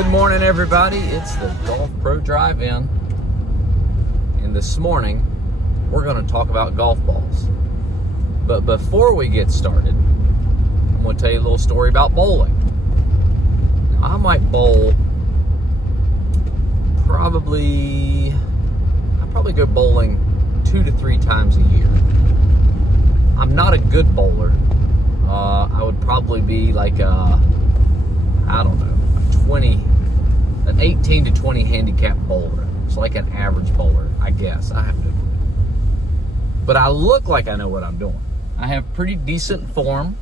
Good morning, everybody. It's the Golf Pro Drive-In, and this morning we're going to talk about golf balls. But before we get started, I'm going to tell you a little story about bowling. Now, I might bowl I probably go bowling 2 to 3 times a year. I'm not a good bowler. I would probably be like an 18 to 20 handicap bowler. It's like an average bowler, I guess. But I look like I know what I'm doing. I have pretty decent form.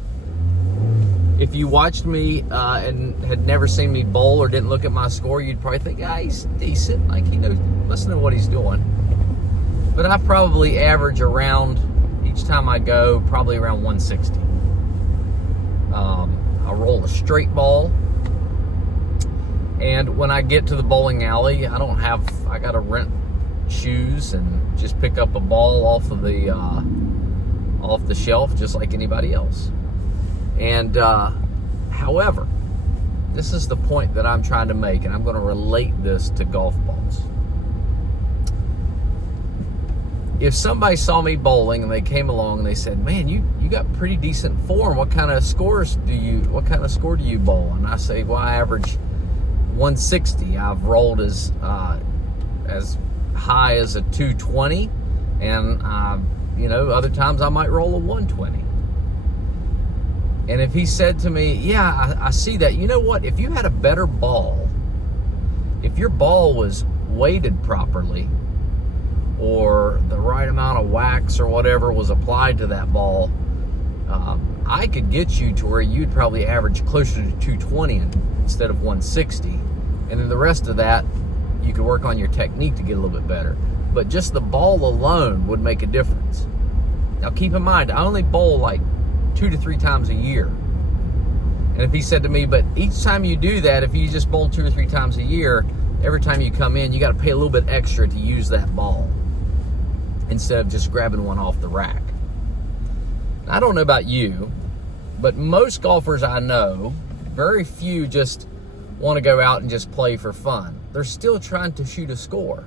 If you watched me and had never seen me bowl or didn't look at my score, you'd probably think, he's decent. Like, he must know what he's doing. But I probably average around, each time I go, probably around 160. I roll a straight ball. And when I get to the bowling alley, I got to rent shoes and just pick up a ball off the shelf just like anybody else. And however, this is the point that I'm trying to make, and I'm going to relate this to golf balls. If somebody saw me bowling and they came along and they said, "Man, you got pretty decent form. What kind of score do you bowl?" And I say, "Well, I average 160. I've rolled as high as a 220, and other times I might roll a 120." And if he said to me, "Yeah, I see that. You know what? If you had a better ball, if your ball was weighted properly, or the right amount of wax or whatever was applied to that ball, I could get you to where you'd probably average closer to 220 instead of 160. And then the rest of that, you could work on your technique to get a little bit better. But just the ball alone would make a difference." Now keep in mind, I only bowl like 2 to 3 times a year. And if he said to me, "But each time you do that, if you just bowl 2 or 3 times a year, every time you come in, you got to pay a little bit extra to use that ball instead of just grabbing one off the rack." Now, I don't know about you, but most golfers I know, very few just want to go out and just play for fun. They're still trying to shoot a score.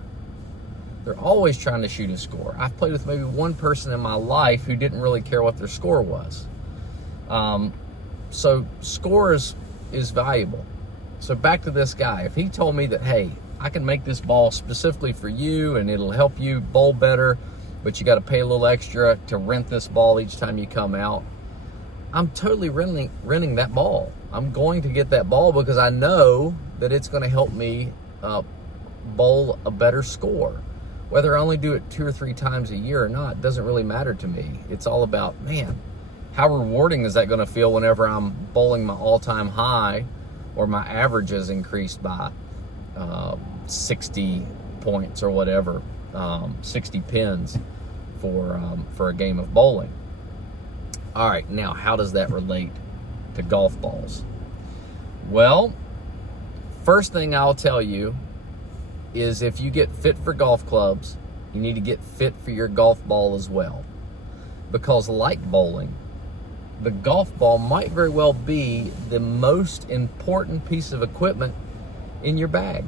They're always trying to shoot a score. I've played with maybe one person in my life who didn't really care what their score was. So score is valuable. So back to this guy. If he told me that, "Hey, I can make this ball specifically for you and it'll help you bowl better, but you got to pay a little extra to rent this ball each time you come out," I'm totally renting that ball. I'm going to get that ball because I know that it's going to help me bowl a better score. Whether I only do it 2 or 3 times a year or not doesn't really matter to me. It's all about, man, how rewarding is that going to feel whenever I'm bowling my all-time high or my average has increased by 60 points or whatever, 60 pins for a game of bowling. All right, now how does that relate to golf balls? Well, first thing I'll tell you is if you get fit for golf clubs, you need to get fit for your golf ball as well. Because like bowling, the golf ball might very well be the most important piece of equipment in your bag.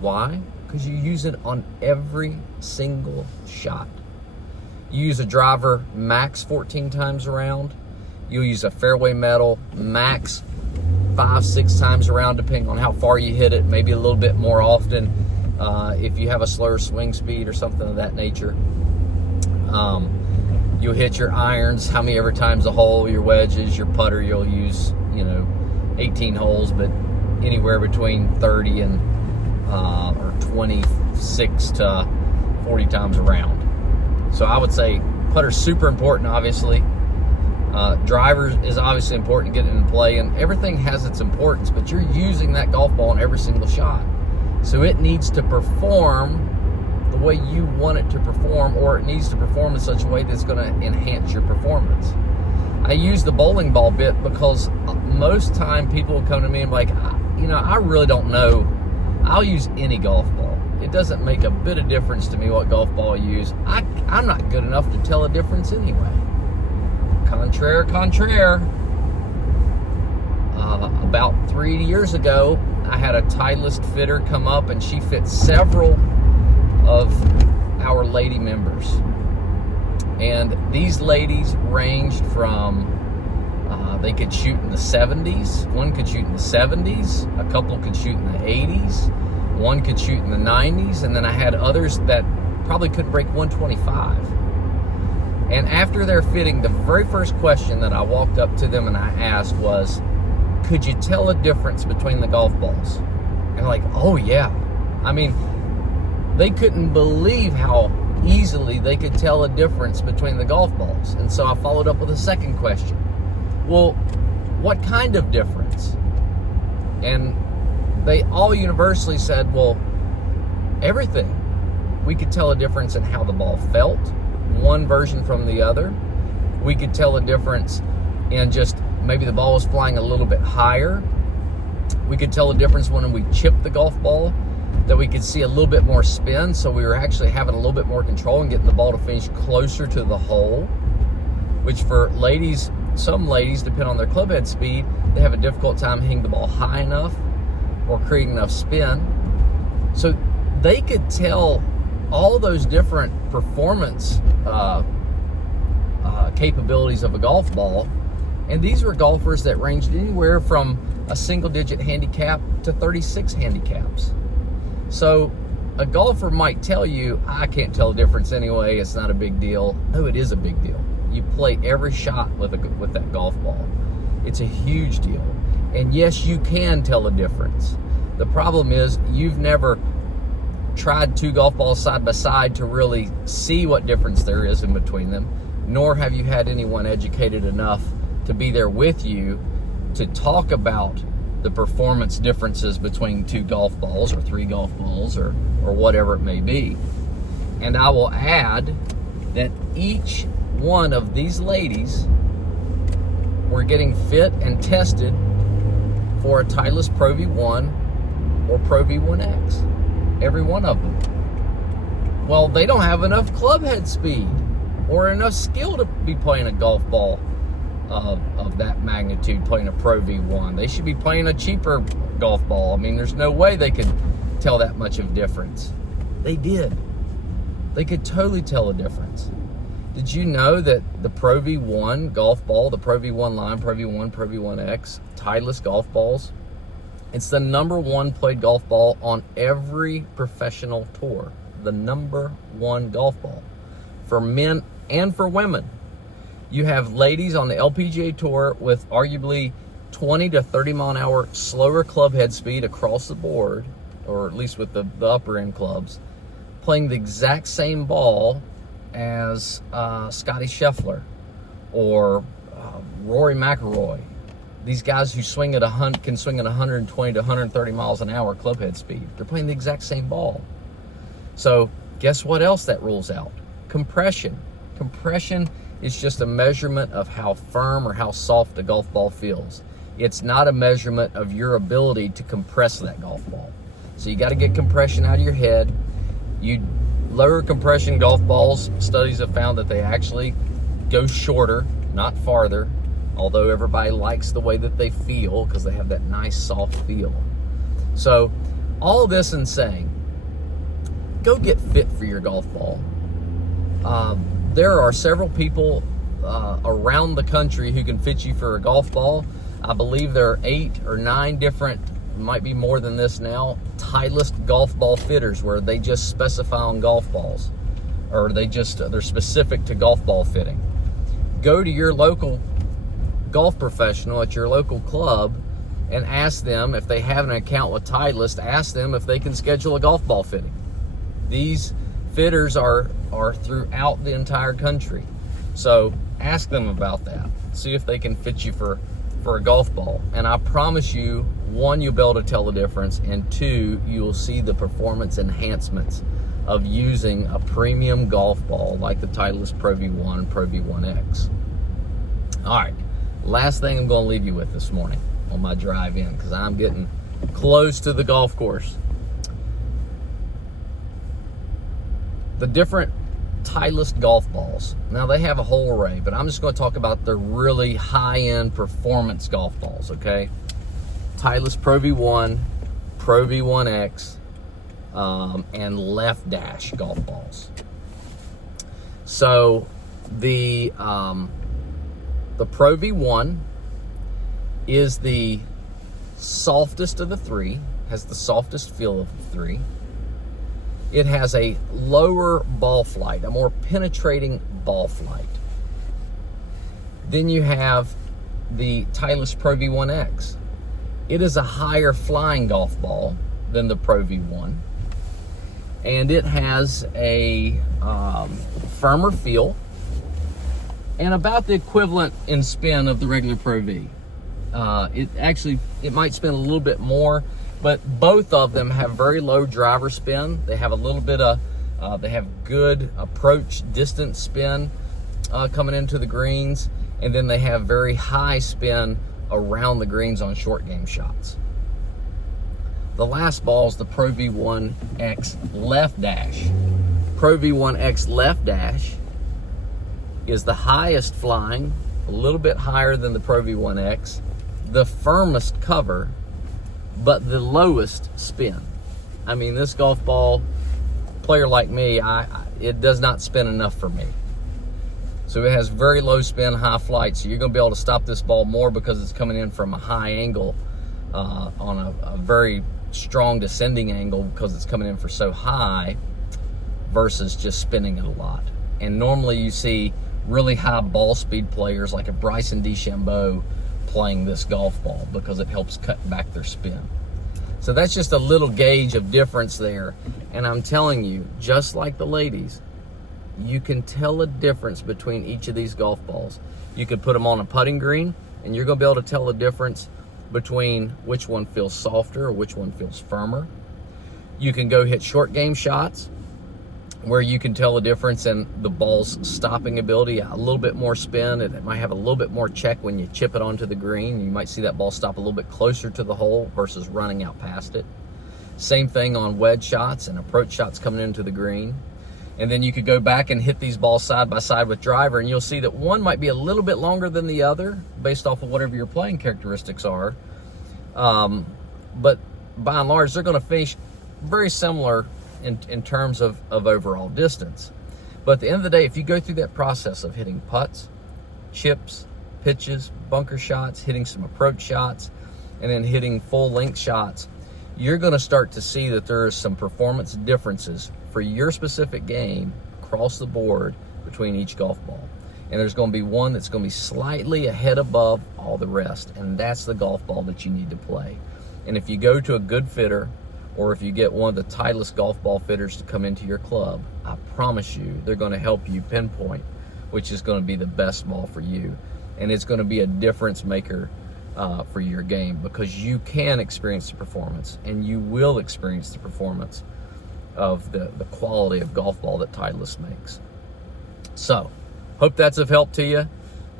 Why? Because you use it on every single shot. You use a driver max 14 times around. You'll use a fairway metal max 5-6 times around, depending on how far you hit it, maybe a little bit more often if you have a slower swing speed or something of that nature. You'll hit your irons how many ever times a hole, your wedges, your putter, you'll use 18 holes, but anywhere between 30 and or 26 to 40 times around. So I would say putter's super important, obviously. Driver is obviously important, getting it in play, and everything has its importance, but you're using that golf ball in every single shot. So it needs to perform the way you want it to perform, or it needs to perform in such a way that's going to enhance your performance. I use the bowling ball bit because most time people will come to me and be like, I really don't know. I'll use any golf ball. It doesn't make a bit of difference to me what golf ball I use. I'm not good enough to tell a difference anyway. Contraire. About 3 years ago, I had a Titleist fitter come up, and she fit several of our lady members. And these ladies ranged from, they could shoot in the 70s. One could shoot in the 70s. A couple could shoot in the 80s. One could shoot in the 90s. And then I had others that probably couldn't break 125. And after their fitting, the very first question that I walked up to them and I asked was, could you tell a difference between the golf balls? And they're like, oh yeah. I mean, they couldn't believe how easily they could tell a difference between the golf balls. And so I followed up with a second question. Well, what kind of difference? And they all universally said, well, everything. We could tell a difference in how the ball felt, one version from the other. We could tell a difference in just maybe the ball was flying a little bit higher. We could tell a difference when we chipped the golf ball, that we could see a little bit more spin, so we were actually having a little bit more control and getting the ball to finish closer to the hole, which for ladies, some ladies, depending on their club head speed, they have a difficult time hitting the ball high enough or creating enough spin. So they could tell all those different performance capabilities of a golf ball. And these were golfers that ranged anywhere from a single-digit handicap to 36 handicaps. So a golfer might tell you, I can't tell the difference anyway, it's not a big deal. No, it is a big deal. You play every shot with that golf ball. It's a huge deal. And yes, you can tell a difference. The problem is you've never tried two golf balls side by side to really see what difference there is in between them, nor have you had anyone educated enough to be there with you to talk about the performance differences between two golf balls or three golf balls or whatever it may be. And I will add that each one of these ladies were getting fit and tested for a Titleist Pro V1 or Pro V1X. Every one of them. Well, they don't have enough club head speed or enough skill to be playing a golf ball of that magnitude, playing a Pro V1. They should be playing a cheaper golf ball. I mean, there's no way they could tell that much of difference. They did. They could totally tell a difference. Did you know that the Pro V1 golf ball, the Pro V1 line, Pro V1, Pro V1X, Titleist golf balls, it's the #1 played golf ball on every professional tour. The #1 golf ball for men and for women. You have ladies on the LPGA Tour with arguably 20 to 30 mile an hour slower club head speed across the board, or at least with the upper end clubs, playing the exact same ball as Scotty Scheffler or Rory McIlroy. These guys who can swing at 120 to 130 miles an hour club head speed. They're playing the exact same ball. So guess what else that rules out? Compression. Compression is just a measurement of how firm or how soft the golf ball feels. It's not a measurement of your ability to compress that golf ball. So you got to get compression out of your head. You lower compression golf balls, studies have found that they actually go shorter, not farther, although everybody likes the way that they feel because they have that nice soft feel. So all this in saying, go get fit for your golf ball. There are several people around the country who can fit you for a golf ball. I believe there are 8 or 9 different, might be more than this now, Titleist Golf Ball Fitters, where they just specify on golf balls, or they're specific to golf ball fitting. Go to your local golf professional at your local club and ask them if they have an account with Titleist. Ask them if they can schedule a golf ball fitting. These fitters are throughout the entire country, so ask them about that. See if they can fit you for a golf ball, and I promise you, 1, you'll be able to tell the difference, and 2, you'll see the performance enhancements of using a premium golf ball like the Titleist Pro V1 and Pro V1X. All right, last thing I'm going to leave you with this morning on my drive in, because I'm getting close to the golf course. The different Titleist golf balls. Now, they have a whole array, but I'm just going to talk about the really high-end performance golf balls, okay? Titleist Pro V1, Pro V1X, and left dash golf balls. So the Pro V1 is the softest of the three, has the softest feel of the three. It has a lower ball flight, a more penetrating ball flight. Then you have the Titleist Pro V1X. It is a higher flying golf ball than the Pro V1. And it has a firmer feel and about the equivalent in spin of the regular Pro V. It might spin a little bit more, but both of them have very low driver spin. They have a little bit of, they have good approach distance spin coming into the greens, and then they have very high spin around the greens on short game shots. The last ball is the Pro V1X left dash. Pro V1X left dash is the highest flying, a little bit higher than the Pro V1X, the firmest cover, but the lowest spin. I mean, this golf ball, player like me, it does not spin enough for me. So it has very low spin, high flight, so you're going to be able to stop this ball more because it's coming in from a high angle on a very strong descending angle because it's coming in for so high versus just spinning it a lot. And normally you see really high ball speed players like a Bryson DeChambeau playing this golf ball because it helps cut back their spin. So that's just a little gauge of difference there. And I'm telling you, just like the ladies, you can tell a difference between each of these golf balls. You could put them on a putting green and you're going to be able to tell the difference between which one feels softer or which one feels firmer. You can go hit short game shots where you can tell the difference in the ball's stopping ability, a little bit more spin. It might have a little bit more check when you chip it onto the green. You might see that ball stop a little bit closer to the hole versus running out past it. Same thing on wedge shots and approach shots coming into the green. And then you could go back and hit these balls side by side with driver, and you'll see that one might be a little bit longer than the other based off of whatever your playing characteristics are. But by and large, they're going to finish very similar in terms of overall distance. But at the end of the day, if you go through that process of hitting putts, chips, pitches, bunker shots, hitting some approach shots, and then hitting full length shots, you're going to start to see that there are some performance differences for your specific game across the board between each golf ball. And there's going to be one that's going to be slightly ahead above all the rest, and that's the golf ball that you need to play. And if you go to a good fitter, or if you get one of the Titleist Golf Ball Fitters to come into your club, I promise you they're going to help you pinpoint which is going to be the best ball for you. And it's going to be a difference maker for your game, because you can experience the performance, and you will experience the performance of the quality of golf ball that Titleist makes. So, hope that's of help to you.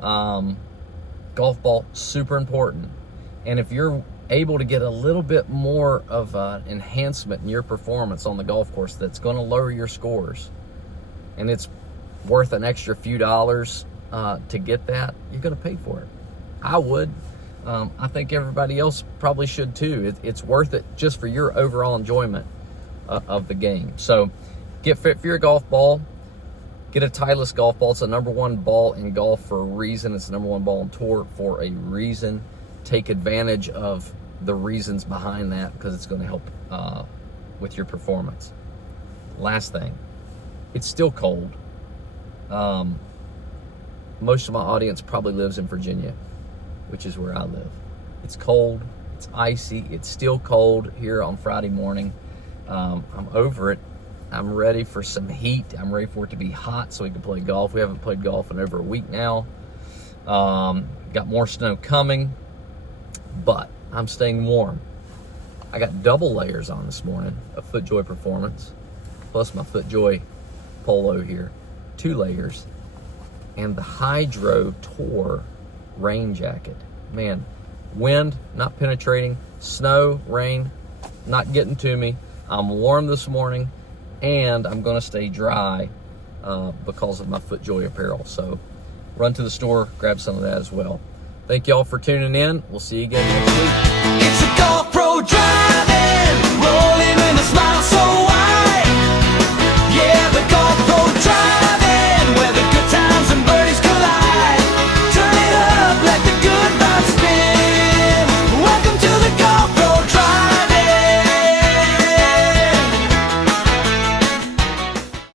Golf ball, super important. And if you're able to get a little bit more of an enhancement in your performance on the golf course that's going to lower your scores, and it's worth an extra few dollars to get that, you're going to pay for it. I would. I think everybody else probably should too. It's worth it just for your overall enjoyment of the game. So get fit for your golf ball. Get a Titleist golf ball. It's the #1 ball in golf for a reason. It's the #1 ball on tour for a reason. Take advantage of the reasons behind that, because it's going to help with your performance. Last thing, it's still cold. Most of my audience probably lives in Virginia, which is where I live. It's cold, it's icy, it's still cold here on Friday morning. I'm over it. I'm ready for some heat. I'm ready for it to be hot so we can play golf. We haven't played golf in over a week now. Got more snow coming, but I'm staying warm. I got double layers on this morning of FootJoy Performance, plus my FootJoy Polo here, 2 layers, and the Hydro Tour rain jacket. Man, wind not penetrating, snow, rain not getting to me. I'm warm this morning, and I'm going to stay dry because of my FootJoy apparel. So run to the store, grab some of that as well. Thank y'all for tuning in. We'll see you again next week. It's a Golf Pro Drive.